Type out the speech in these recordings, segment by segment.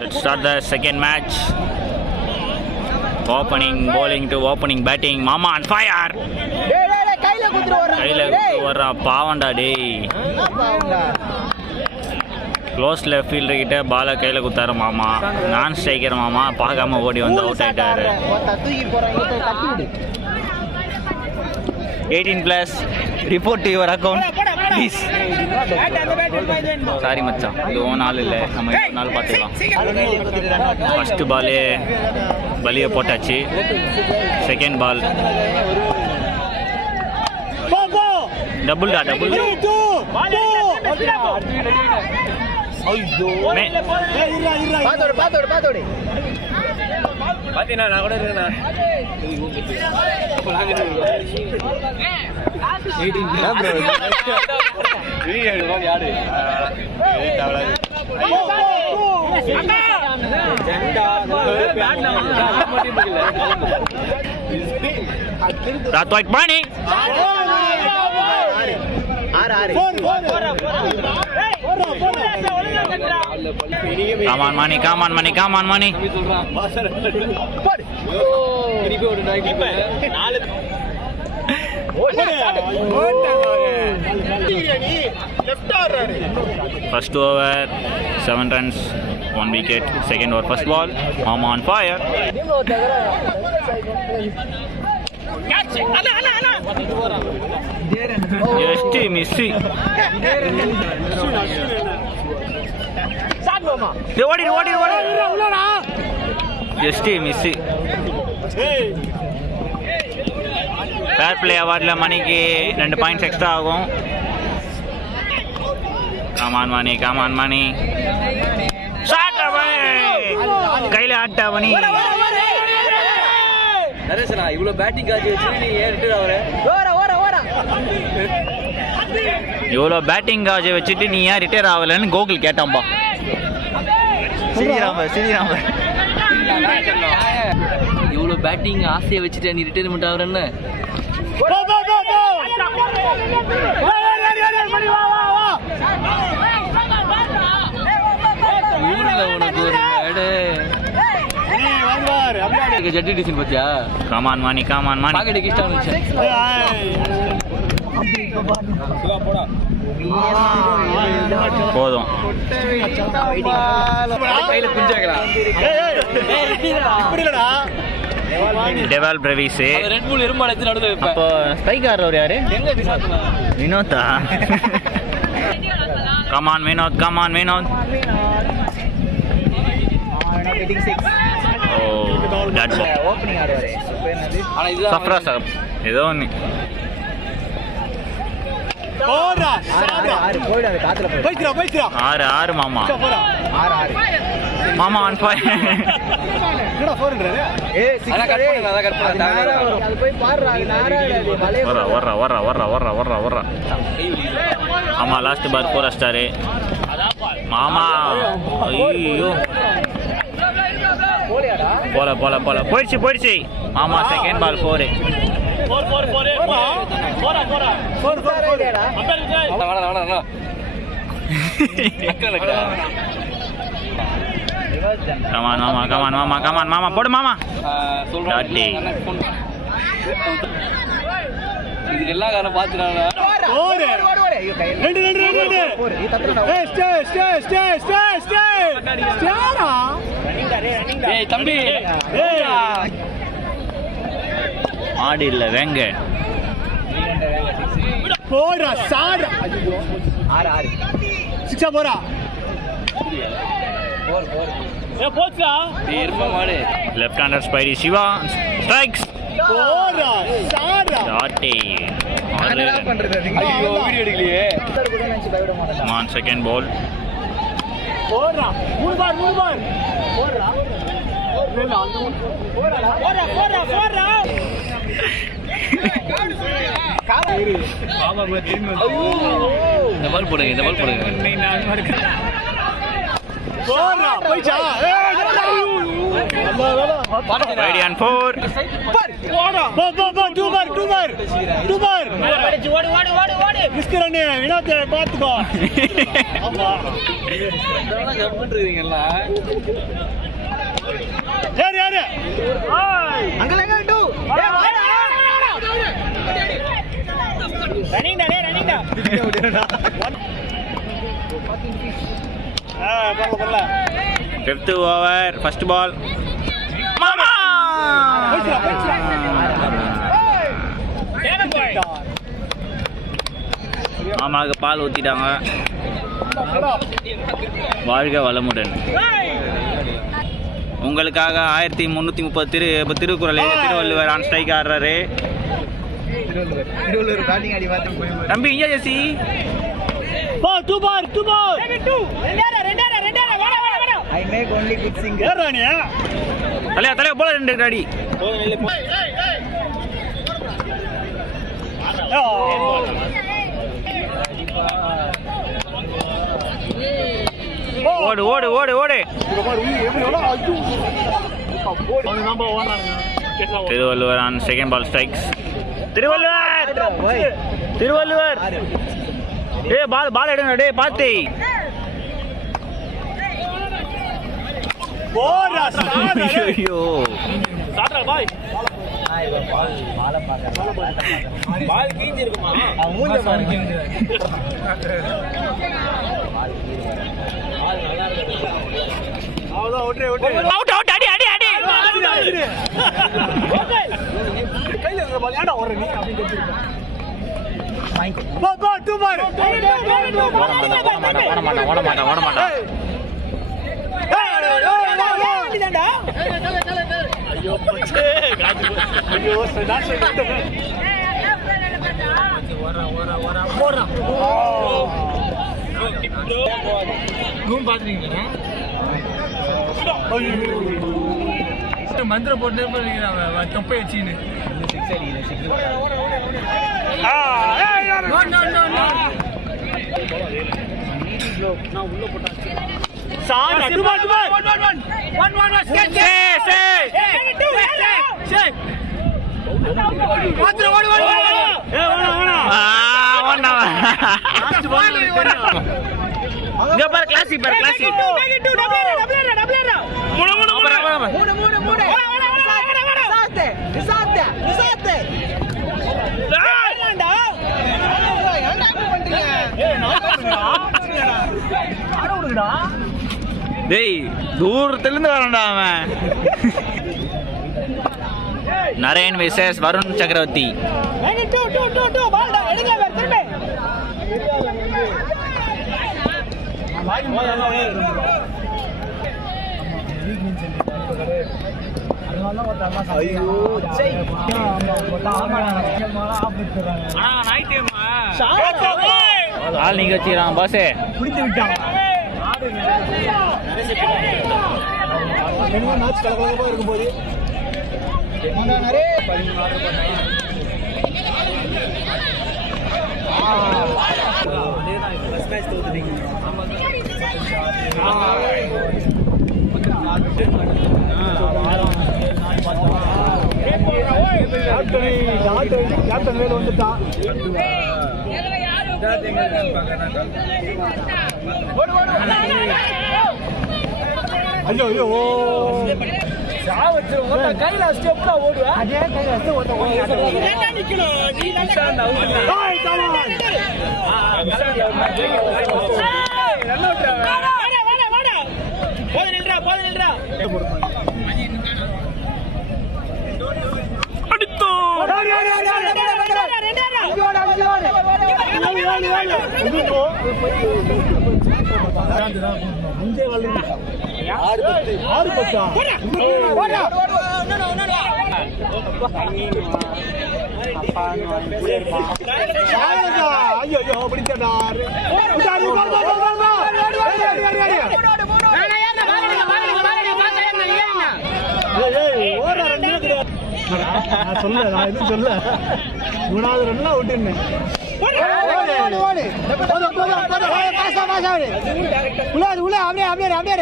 Let's start the second match. Opening bowling to opening batting. Mama on fire. கையில குத்து வர்றா பாவண்டா டேய். Close left fielder கிட்ட பாலை கையில் குத்தாரு மாமா. நான் ஸ்ட்ரைக்கர் மாமா பார்க்காம ஓடி வந்து அவுட் ஆயிட்டாரு. 18+ report to your account please. Sorry மச்சான், இது ஓ நாள் இல்லை, நம்ம இன்னொரு நாள் பார்த்துக்கலாம். ஃபஸ்ட்டு பாலே பலியை போட்டாச்சு. செகண்ட் பால் டபுள் டா double. Come on money, come on money, come on money. First over 7 runs, 1 wicket. Second over first ball, Mama on fire. Just missing. What just missing. Fair play awardல மணிக்கு 2 points extra ஆகும். Come on money, come on money. Shot away. கையில ஆட்ட மணி. நரேஷனா இவ்வளவு batting gauge வச்சு நீ ஏன் ரிட்டர் ஆவற? ஓரா. இவ்வளவு batting gauge வச்சிட்டு நீ ஏன் ரிட்டர் ஆவலன்னு கோகுல் கேட்டாம்பா. சிரிராம இவ்வளவு பேட்டிங் ஆசையை வச்சுட்டு நீ ரிட்டைர்மெண்ட் ஆகுறன்னு ஊர்ல உனக்கு ஒரு மேடு ஜட்டி டிசைன் பத்தியா? காமான் மாணி பாக்கெட்டுக்கு இஷ்டம் இருந்துச்சு. போதும் டெவால் பிரவீஸ். அப்போ ஸ்ட்ரைக்கர் அவர் யாரு? Vinodha. Come on Vinod. Safra sir ஏதோ ஒன்று. ஆறு மாமா. மாமா ஆன் ஃபயர். ஆமா லாஸ்ட் பார் 4 ஸ்டாரு மாமா. ஐயோ போல போயிடுச்சு மாமா. Second ball 4. கமான் மாமா போடு மாமா. இதுக்கு எல்லா காரணம் பாத்துறாங்க. தம்பி ஆடி இல்ல வேங்க போடா சார். 6 போறா. லெஃப்ட் ஹேண்டர் ஸ்பைடி சிவா ஸ்ட்ரைக்ஸ். செகண்ட் பால் இந்த பால் போடுங்க. Wide and 4. Fifth over, first ball. Mama! மாமாவுக்கு பால் ஊற்றிட்டாங்க. வாழ்க வளமுடன். உங்களுக்காக 1330 திருக்குறள் திருவள்ளுவர் ஆன் ஸ்ட்ரைக் ஆடுறாரு. தம்பி இங்கே ஜெசி தலையா தலையா போல 2 அடி. ஓடு ஓடு ஓடு ஓடு. Thiruvalluvar on second ball strikes. Thiruvalluvar Thiruvalluvar ball ball எடுங்க டே பாத்து. ஐயோ பால் கீஞ்சி இருக்குமா? அவுட் அவுட் அடி அடி அடி. மந்திர போட்டு தொப்பை வச்சுன்னு கிளாசிக் கிளாசிக் டேய் தூரத்துல இருந்து வரண்டா அவன். நரேன் விசஸ் வருண் சக்கரவர்த்தி. ஆள் நீங்க வச்சுக்கிறான் பாசே குடித்து விட்டான். இருக்கும்போது வேலை வந்துட்டான். ஐயோ ஐயோ கையில ஸ்டெப்ல ஓடுவா. அதே கையில சொல்ல நான் எதுவும் சொல்ல 3வது ரன்ல விட்டுன்னு உள்ள அப்படியே அப்படியே அப்படியே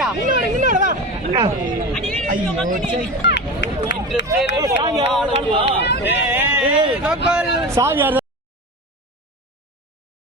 சாவி